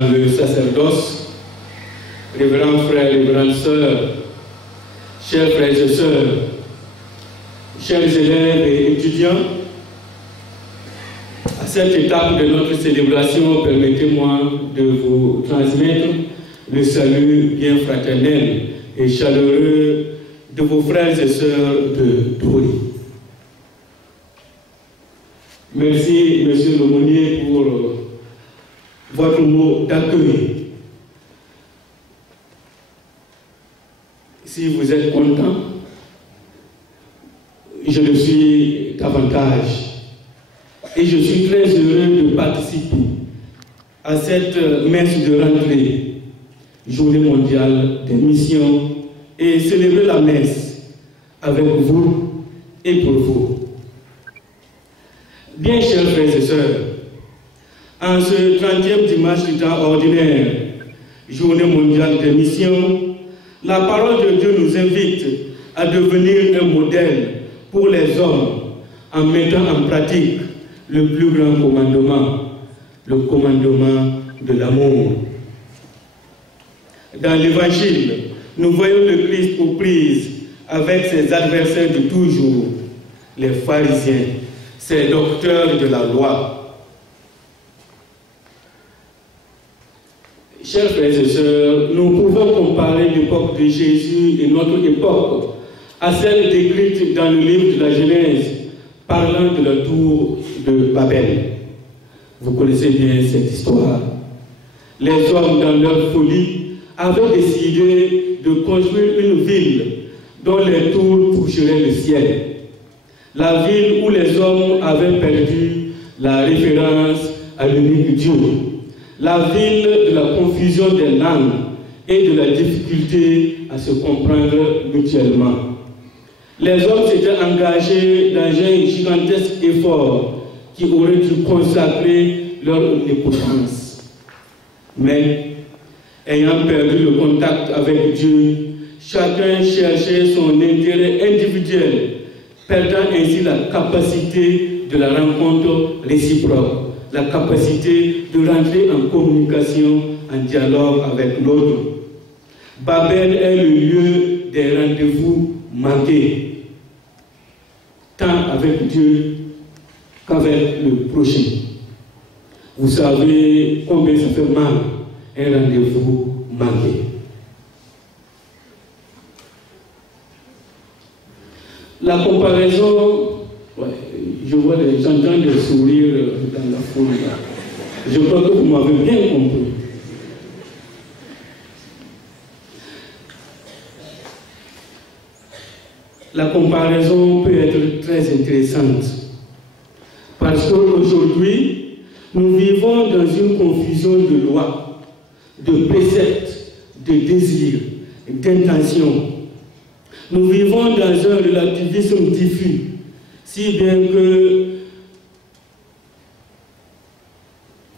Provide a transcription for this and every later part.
Le sacerdoce, révérends frères, révérends sœurs, chers frères et sœurs, chers élèves et étudiants, à cette étape de notre célébration, permettez-moi de vous transmettre le salut bien fraternel et chaleureux de vos frères et sœurs de Dori. Merci, Monsieur l'aumônier, pour votre mot d'accueil. Si vous êtes content, je le suis davantage. Et je suis très heureux de participer à cette messe de rentrée, Journée mondiale des missions, et célébrer la messe avec vous et pour vous. Bien chers frères et sœurs, en ce 30e dimanche du temps ordinaire, Journée mondiale des missions, la parole de Dieu nous invite à devenir un modèle pour les hommes en mettant en pratique le plus grand commandement, le commandement de l'amour. Dans l'Évangile, nous voyons le Christ aux prises avec ses adversaires de toujours, les pharisiens, ces docteurs de la loi. Chers frères et sœurs, nous pouvons comparer l'époque de Jésus et notre époque à celle décrite dans le livre de la Genèse, parlant de la tour de Babel. Vous connaissez bien cette histoire. Les hommes, dans leur folie, avaient décidé de construire une ville dont les tours toucheraient le ciel. La ville où les hommes avaient perdu la référence à l'unique Dieu. La ville de la confusion des langues et de la difficulté à se comprendre mutuellement. Les hommes s'étaient engagés dans un gigantesque effort qui aurait dû consacrer leur omnipotence. Mais, ayant perdu le contact avec Dieu, chacun cherchait son intérêt individuel, perdant ainsi la capacité de la rencontre réciproque, la capacité de rentrer en communication, en dialogue avec l'autre. Babel est le lieu des rendez-vous manqués, tant avec Dieu qu'avec le prochain. Vous savez combien ça fait mal, un rendez-vous manqué. La comparaison, je vois j'entends des sourires dans la foule. Je crois que vous m'avez bien compris. La comparaison peut être très intéressante parce qu'aujourd'hui, nous vivons dans une confusion de lois, de préceptes, de désirs, d'intentions. Nous vivons dans un relativisme diffus, si bien que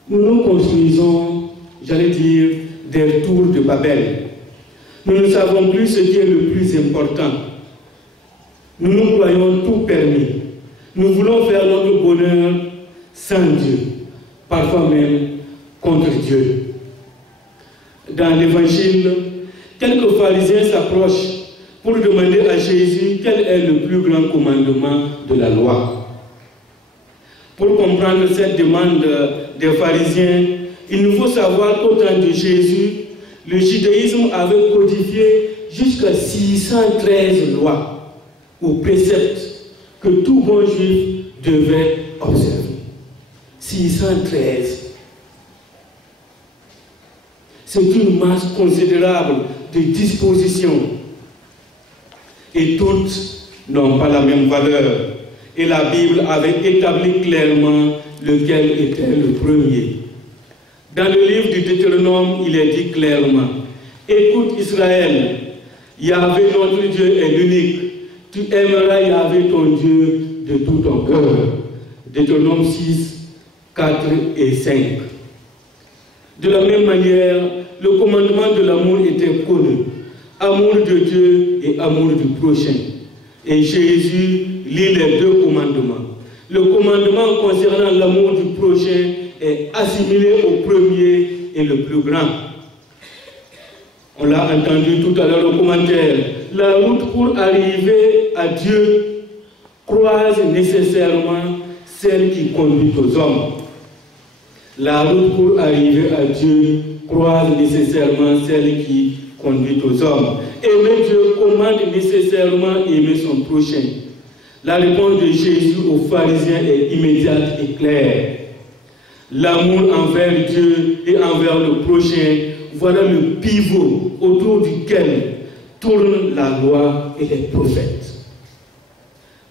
nous construisons, j'allais dire, des tours de Babel. Nous ne savons plus ce qui est le plus important. Nous nous croyons tout permis. Nous voulons faire notre bonheur sans Dieu, parfois même contre Dieu. Dans l'Évangile, quelques pharisiens s'approchent pour demander à Jésus quel est le plus grand commandement de la loi. Pour comprendre cette demande des pharisiens, il nous faut savoir qu'au temps de Jésus, le judaïsme avait codifié jusqu'à 613 lois ou préceptes que tout bon juif devait observer. 613. C'est une masse considérable de dispositions. Et toutes n'ont pas la même valeur. Et la Bible avait établi clairement lequel était le premier. Dans le livre du Deutéronome, il est dit clairement: écoute Israël, Yahvé notre Dieu est l'unique. Tu aimeras Yahvé ton Dieu de tout ton cœur. Deutéronome 6, 4 et 5. De la même manière, le commandement de l'amour était connu. Amour de Dieu et amour du prochain. Et Jésus lit les deux commandements. Le commandement concernant l'amour du prochain est assimilé au premier est le plus grand. On l'a entendu tout à l'heure au commentaire. La route pour arriver à Dieu croise nécessairement celle qui conduit aux hommes. La route pour arriver à Dieu croise nécessairement celle qui conduit aux hommes. Aimer Dieu commande nécessairement aimer son prochain. La réponse de Jésus aux pharisiens est immédiate et claire. L'amour envers Dieu et envers le prochain, voilà le pivot autour duquel tourne la loi et les prophètes.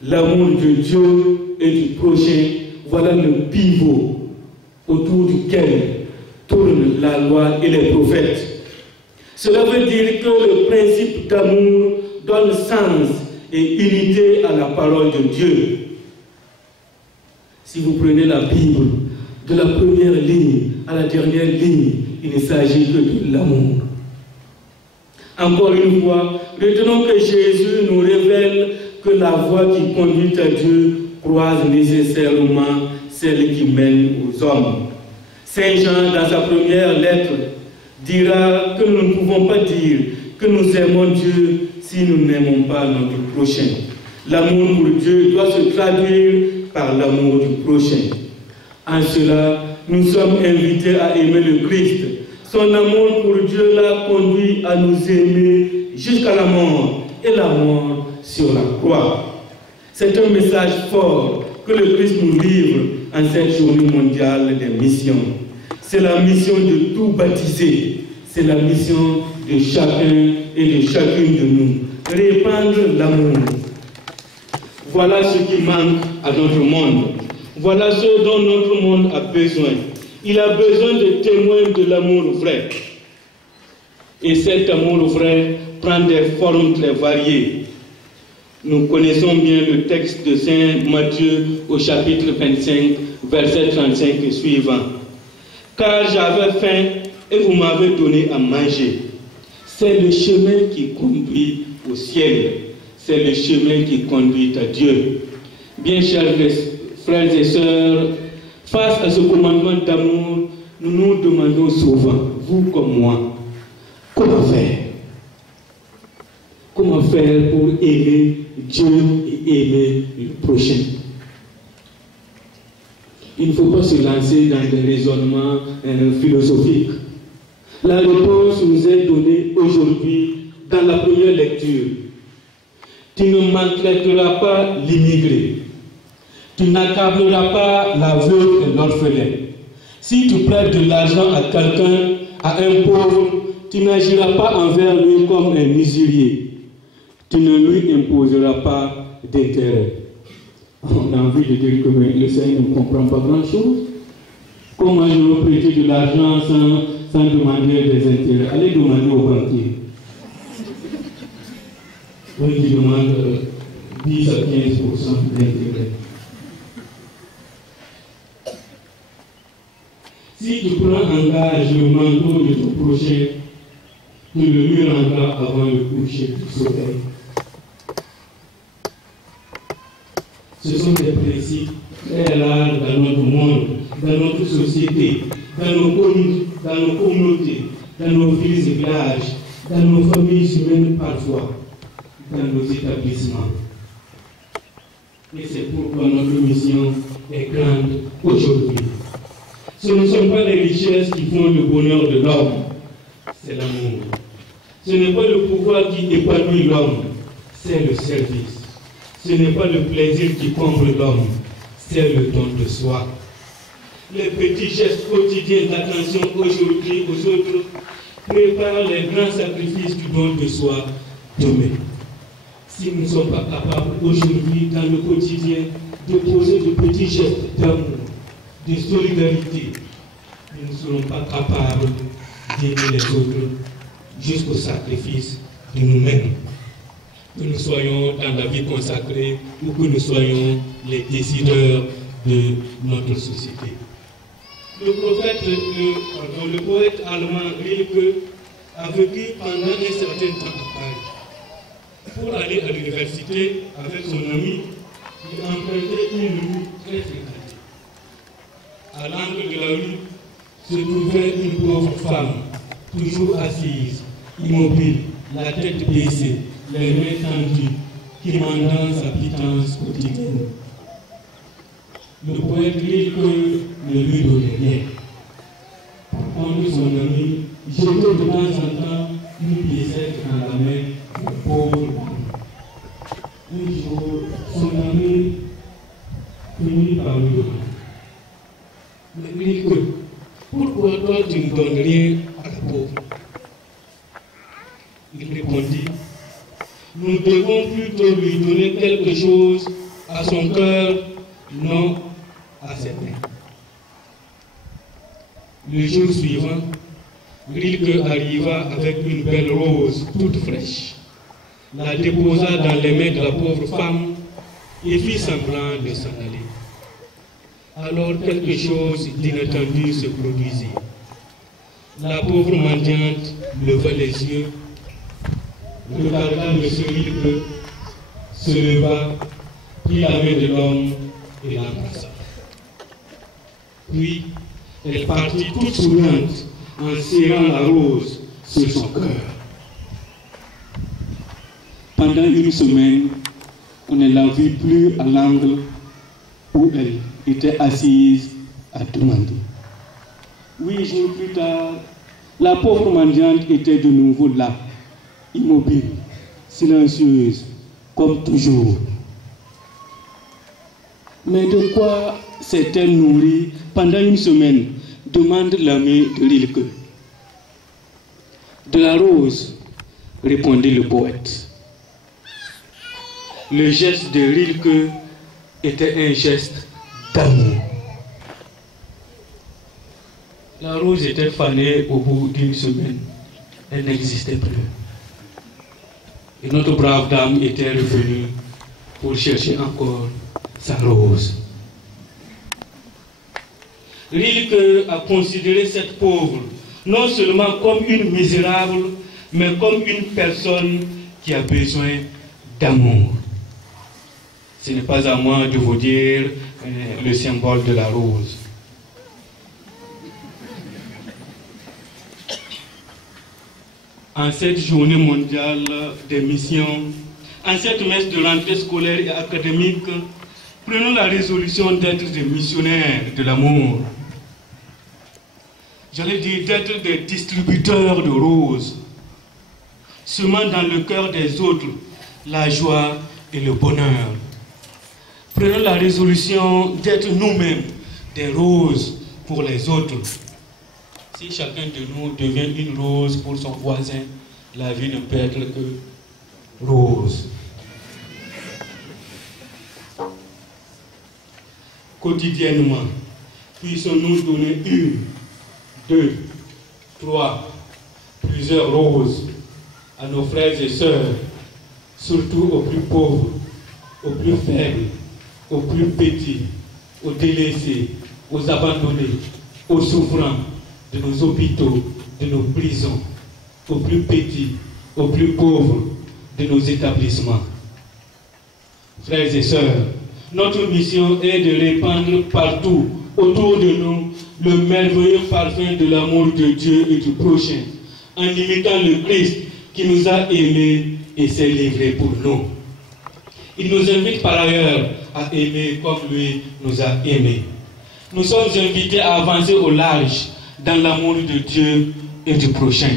L'amour de Dieu et du prochain, voilà le pivot autour duquel tourne la loi et les prophètes. Cela veut dire que le principe d'amour donne sens et unité à la parole de Dieu. Si vous prenez la Bible, de la première ligne à la dernière ligne, il ne s'agit que de l'amour. Encore une fois, retenons que Jésus nous révèle que la voie qui conduit à Dieu croise nécessairement celle qui mène aux hommes. Saint Jean, dans sa première lettre, dira que nous ne pouvons pas dire que nous aimons Dieu si nous n'aimons pas notre prochain. L'amour pour Dieu doit se traduire par l'amour du prochain. En cela, nous sommes invités à aimer le Christ. Son amour pour Dieu l'a conduit à nous aimer jusqu'à la mort, et la mort sur la croix. C'est un message fort que le Christ nous livre en cette journée mondiale des missions. C'est la mission de tout baptiser. C'est la mission de chacun et de chacune de nous. Répandre l'amour. Voilà ce qui manque à notre monde. Voilà ce dont notre monde a besoin. Il a besoin de témoins de l'amour vrai. Et cet amour vrai prend des formes très variées. Nous connaissons bien le texte de Saint Matthieu au chapitre 25, verset 35 et suivant. Car j'avais faim et vous m'avez donné à manger. C'est le chemin qui conduit au ciel. C'est le chemin qui conduit à Dieu. Bien chers frères et sœurs, face à ce commandement d'amour, nous nous demandons souvent, vous comme moi, comment faire? Comment faire pour aimer Dieu et aimer le prochain? Il ne faut pas se lancer dans des raisonnements philosophiques. La réponse nous est donnée aujourd'hui dans la première lecture. Tu ne maltraiteras pas l'immigré. Tu n'accableras pas la veuve et l'orphelin. Si tu prêtes de l'argent à quelqu'un, à un pauvre, tu n'agiras pas envers lui comme un usurier. Tu ne lui imposeras pas d'intérêt. On a envie de dire que le Seigneur ne comprend pas grand-chose. Comment je veux prêter de l'argent sans demander des intérêts? Allez demander au banquier. On lui demande 10 à 15% d'intérêt. Si tu prends en gage le manteau de ton prochain, tu le lui rendras avant le coucher du soleil. Ce sont des principes très rares dans notre monde, dans notre société, dans nos communautés, dans nos villes et villages, dans nos familles humaines parfois, dans nos établissements. Et c'est pourquoi notre mission est grande aujourd'hui. Ce ne sont pas les richesses qui font le bonheur de l'homme, c'est l'amour. Ce n'est pas le pouvoir qui épanouit l'homme, c'est le service. Ce n'est pas le plaisir qui comble l'homme, c'est le don de soi. Les petits gestes quotidiens d'attention aujourd'hui aux autres préparent les grands sacrifices du don de soi demain. Si nous ne sommes pas capables aujourd'hui, dans le quotidien, de poser de petits gestes d'amour, de solidarité, nous ne serons pas capables d'aimer les autres jusqu'au sacrifice de nous-mêmes. Que nous soyons dans la vie consacrée ou que nous soyons les décideurs de notre société. Le poète allemand Rilke a vécu pendant un certain temps à Paris. Pour aller à l'université avec son ami, il empruntait une rue très fréquentée. À l'angle de la rue se trouvait une pauvre femme, toujours assise, immobile, la tête baissée, les mains tendues, qui mandant sa pitance quotidienne. Le poète Rilke ne lui donnait rien. Contre son ami, jetait de temps en temps une piécette dans la main du pauvre homme. Un jour, son ami finit par lui demander: mais Rilke, pourquoi toi tu ne donnes rien à la pauvre? Il répondit: nous devons plutôt lui donner quelque chose à son cœur, non à ses mains. Le jour suivant, Rilke arriva avec une belle rose toute fraîche, la déposa dans les mains de la pauvre femme et fit semblant de s'en aller. Alors quelque chose d'inattendu se produisit. La pauvre mendiante leva les yeux, regarda M. Rilke, se leva, prit la main de l'homme et l'embrassa. Puis, elle partit toute souriante en serrant la rose sur son cœur. Pendant une semaine, on ne la vit plus à l'angle où elle était assise à demander. 8 jours plus tard, la pauvre mendiante était de nouveau là, immobile, silencieuse, comme toujours. Mais de quoi s'est-elle nourrie pendant une semaine? Demande l'ami de Rilke. De la rose, répondit le poète. Le geste de Rilke était un geste d'amour. La rose était fanée au bout d'une semaine. Elle n'existait plus. Et notre brave dame était revenue pour chercher encore sa rose. Rilke a considéré cette pauvre non seulement comme une misérable, mais comme une personne qui a besoin d'amour. Ce n'est pas à moi de vous dire le symbole de la rose. En cette journée mondiale des missions, en cette messe de rentrée scolaire et académique, prenons la résolution d'être des missionnaires de l'amour. J'allais dire d'être des distributeurs de roses, semant dans le cœur des autres la joie et le bonheur. Prenons la résolution d'être nous-mêmes des roses pour les autres. Si chacun de nous devient une rose pour son voisin, la vie ne peut être que rose. Quotidiennement, puissons-nous donner 1, 2, 3, plusieurs roses à nos frères et sœurs, surtout aux plus pauvres, aux plus faibles, aux plus petits, aux délaissés, aux abandonnés, aux souffrants de nos hôpitaux, de nos prisons, aux plus petits, aux plus pauvres de nos établissements. Frères et sœurs, notre mission est de répandre partout autour de nous le merveilleux parfum de l'amour de Dieu et du prochain, en imitant le Christ qui nous a aimés et s'est livré pour nous. Il nous invite par ailleurs à aimer comme lui nous a aimés. Nous sommes invités à avancer au large dans l'amour de Dieu et du prochain.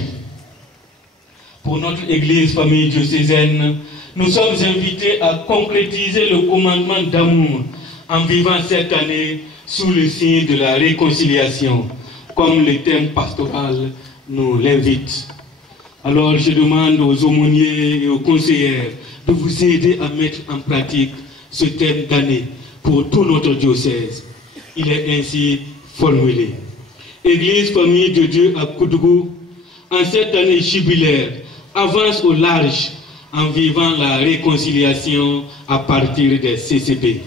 Pour notre Église famille diocésaine, nous sommes invités à concrétiser le commandement d'amour en vivant cette année sous le signe de la réconciliation, comme le thème pastoral nous l'invite. Alors je demande aux aumôniers et aux conseillères de vous aider à mettre en pratique ce thème d'année pour tout notre diocèse. Il est ainsi formulé. Église famille de Dieu à Koudougou, en cette année jubilaire, avance au large en vivant la réconciliation à partir des CCB.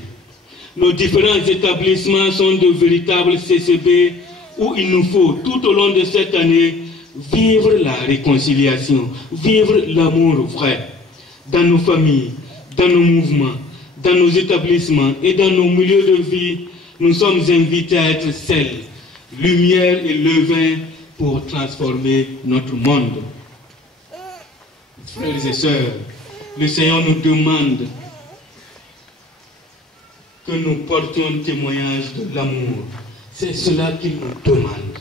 Nos différents établissements sont de véritables CCB où il nous faut tout au long de cette année vivre la réconciliation, vivre l'amour vrai. Dans nos familles, dans nos mouvements, dans nos établissements et dans nos milieux de vie, nous sommes invités à être celles lumière et levain pour transformer notre monde. Frères et sœurs, le Seigneur nous demande que nous portions témoignage de l'amour. C'est cela qu'il nous demande.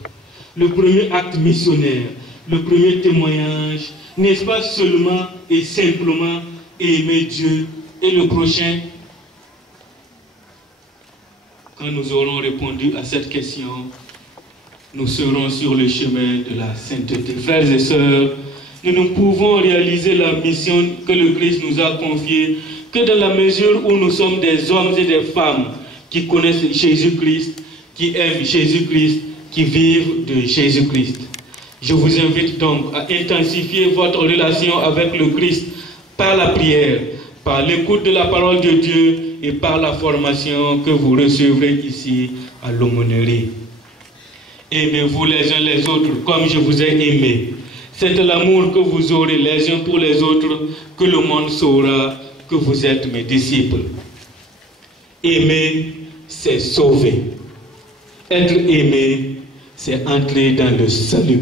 Le premier acte missionnaire, le premier témoignage, n'est-ce pas seulement et simplement aimer Dieu et le prochain? Quand nous aurons répondu à cette question, nous serons sur le chemin de la sainteté. Frères et sœurs, nous ne pouvons réaliser la mission que le Christ nous a confiée que dans la mesure où nous sommes des hommes et des femmes qui connaissent Jésus-Christ, qui aiment Jésus-Christ, qui vivent de Jésus-Christ. Je vous invite donc à intensifier votre relation avec le Christ par la prière, par l'écoute de la parole de Dieu et par la formation que vous recevrez ici à l'aumônerie. Aimez-vous les uns les autres comme je vous ai aimé. C'est l'amour que vous aurez les uns pour les autres que le monde saura que vous êtes mes disciples. Aimer, c'est sauver. Être aimé, c'est entrer dans le salut.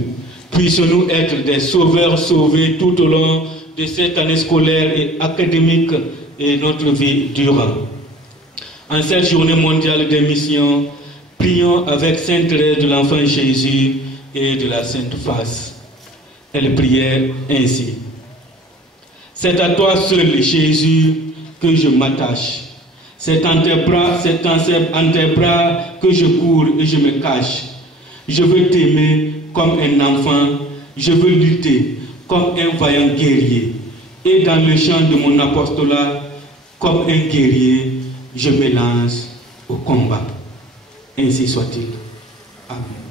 Puissions-nous être des sauveurs sauvés tout au long de cette année scolaire et académique et notre vie durant. En cette journée mondiale des missions, prions avec Sainte Thérèse de l'Enfant Jésus et de la Sainte Face. Elle priait ainsi. C'est à toi seul, Jésus, que je m'attache. C'est en tes bras que je cours et je me cache. Je veux t'aimer comme un enfant, je veux lutter comme un vaillant guerrier. Et dans le champ de mon apostolat, comme un guerrier, je me lance au combat. Ainsi soit-il. Amen.